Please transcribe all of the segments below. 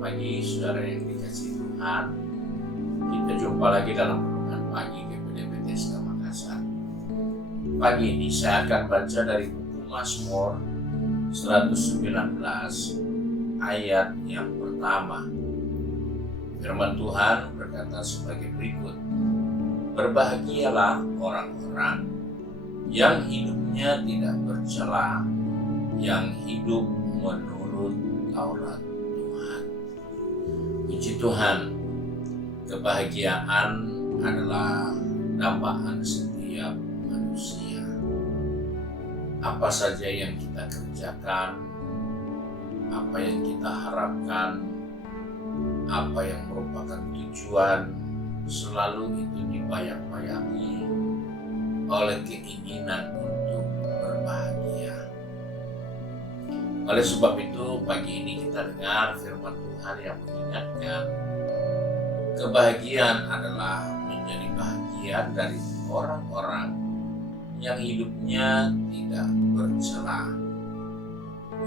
pagi saudara yang dikasihi Tuhan. Kita jumpa lagi dalam renungan pagi GPD Bethesda Makassar. Pagi ini saya akan baca dari buku Mazmur 119 ayat yang pertama. Firman Tuhan berkata sebagai berikut: Berbahagialah orang-orang yang hidupnya tidak bercela, yang hidup menurut Taurat Tuhan. Puji Tuhan, kebahagiaan adalah dambaan setiap manusia. Apa saja yang kita kerjakan, apa yang kita harapkan, apa yang merupakan tujuan, selalu itu dibayang-bayangi oleh keinginan untuk berbahagia. Oleh sebab itu, pagi ini kita dengar firman Tuhan yang mengingatkan kebahagiaan adalah menjadi bahagian dari orang-orang yang hidupnya tidak bercela,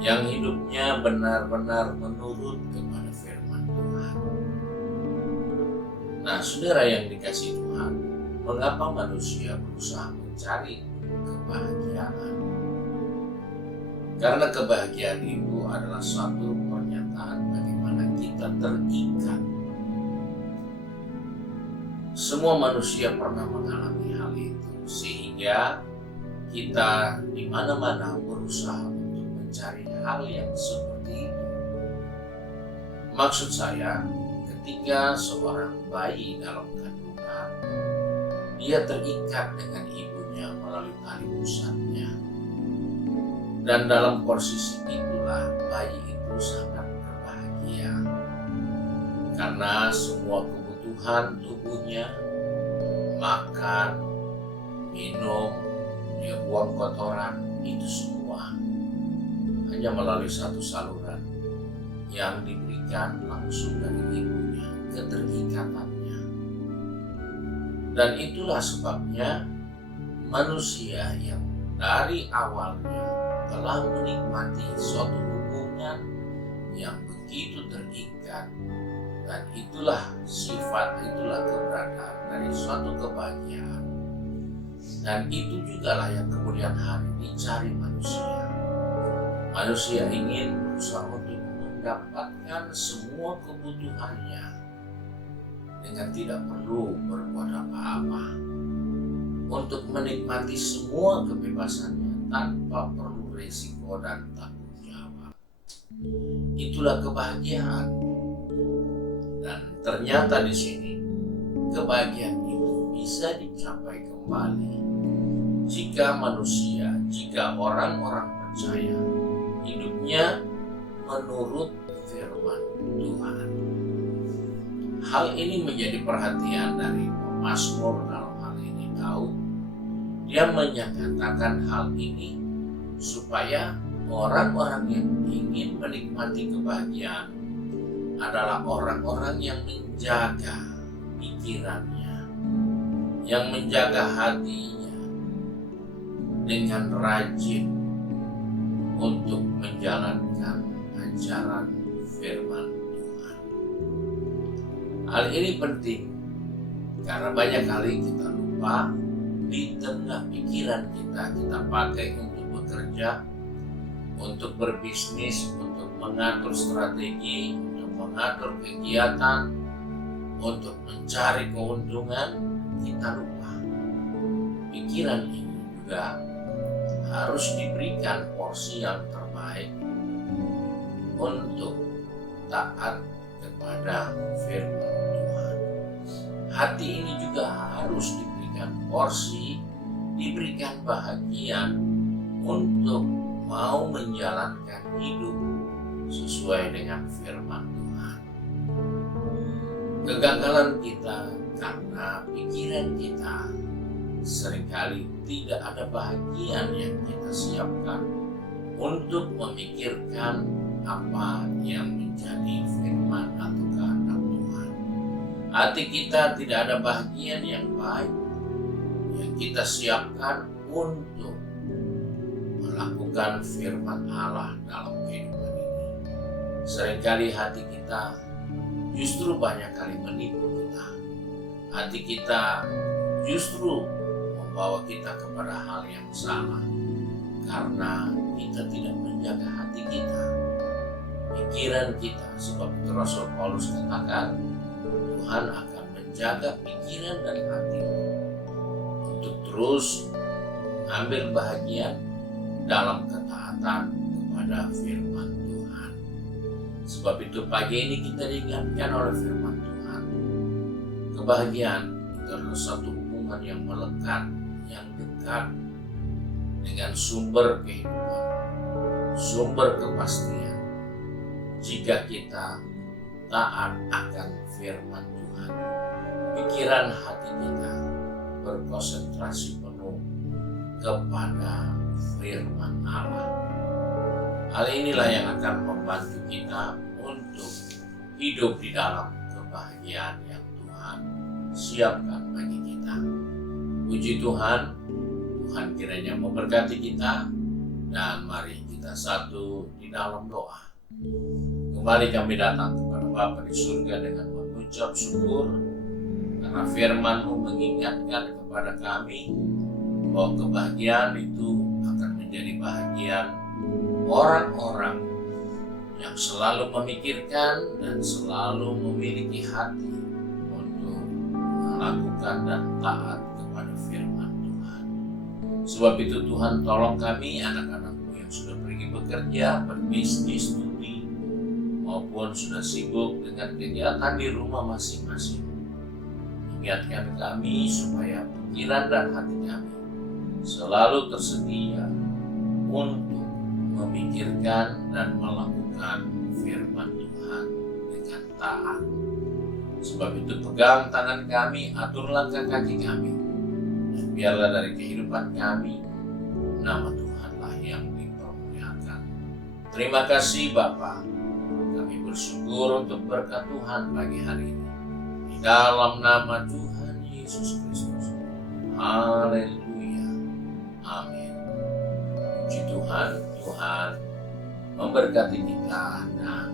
yang hidupnya benar-benar menurut kepada firman Tuhan. Nah, saudara yang dikasihi Tuhan, mengapa manusia berusaha mencari kebahagiaan? Karena kebahagiaan itu adalah suatu pernyataan bagaimana kita terikat. Semua manusia pernah mengalami hal itu, sehingga kita di mana-mana berusaha untuk mencari hal yang seperti itu. Maksud saya, ketika seorang bayi dalam kandungan, dia terikat dengan ibunya melalui tali pusatnya. Dan dalam posisi itulah bayi itu sangat berbahagia. Karena semua kebutuhan tubuhnya, makan, minum, dia buang kotoran, itu semua hanya melalui satu saluran yang diberikan langsung dari ibunya, keterikatannya. Dan itulah sebabnya manusia yang dari awalnya telah menikmati suatu hubungan yang begitu terikat, dan itulah sifat, itulah keberadaan dari suatu kebahagiaan. Dan itu jugalah yang kemudian hari dicari manusia. Manusia ingin berusaha untuk mendapatkan semua kebutuhannya dengan tidak perlu berbuat apa-apa, untuk menikmati semua kebebasannya tanpa perlu risiko dan tanggung jawab. Itulah kebahagiaan. Dan ternyata di sini kebahagiaan itu bisa dicapai kembali jika manusia, jika orang-orang percaya hidupnya menurut firman Tuhan. Hal ini menjadi perhatian dari pemazmur dalam hal ini Daud. Dia menyatakan hal ini supaya orang-orang yang ingin menikmati kebahagiaan adalah orang-orang yang menjaga pikirannya, yang menjaga hatinya dengan rajin untuk menjalankan ajaran firman Tuhan. Hal ini penting karena banyak kali kita lupa, di tengah pikiran kita pakai untuk bekerja, untuk berbisnis, untuk mengatur strategi, untuk mengatur kegiatan, untuk mencari keuntungan, kita lupa. Pikiran ini juga harus diberikan porsi yang terbaik untuk taat kepada firman Tuhan. Hati ini juga harus diberikan porsi, diberikan bahagian untuk mau menjalankan hidup sesuai dengan firman Tuhan. Kegagalan kita karena pikiran kita seringkali tidak ada bahagian yang kita siapkan untuk memikirkan apa yang menjadi firman atau kehendak Tuhan. Hati kita tidak ada bahagian yang baik yang kita siapkan untuk melakukan firman Allah dalam kehidupan ini. Seringkali hati kita justru banyak kali menipu kita. Hati kita justru membawa kita kepada hal yang salah karena kita tidak menjaga hati kita, pikiran kita. Sebab itu Rasul Paulus katakan, Tuhan akan menjaga pikiran dan hati untuk terus ambil bahagia dalam ketaatan kepada firman Tuhan. Sebab itu pagi ini kita diingatkan oleh firman Tuhan, kebahagiaan itu adalah satu hubungan yang melekat, yang dekat dengan sumber kehidupan, sumber kepastian. Jika kita taat akan firman Tuhan, pikiran hati kita berkonsentrasi penuh kepada firman Allah. Hal inilah yang akan membantu kita untuk hidup di dalam kebahagiaan yang Tuhan siapkan bagi kita. Puji Tuhan, Tuhan kiranya memberkati kita, dan mari kita satu di dalam doa. Kembali kami datang kepada Bapa di surga dengan mengucap syukur karena firman-Mu mengingatkan kepada kami bahwa kebahagiaan itu akan menjadi bahagian orang-orang yang selalu memikirkan dan selalu memiliki hati untuk melakukan dan taat kepada firman Tuhan. Sebab itu Tuhan, tolong kami, anak-anak-Mu yang sudah pergi bekerja, berbisnis, studi, maupun sudah sibuk dengan kegiatan di rumah masing-masing. Ingatkan kami supaya pikiran dan hati kami selalu tersedia untuk memikirkan dan melakukan firman Tuhan dengan taat. Sebab itu pegang tangan kami, atur langkah kaki kami, dan biarlah dari kehidupan kami nama Tuhanlah yang dipermuliakan. Terima kasih Bapa, kami bersyukur untuk berkat Tuhan pagi hari ini. Di dalam nama Tuhan Yesus Kristus. Haleluya. Amin. Puji Tuhan, Tuhan memberkati kita dan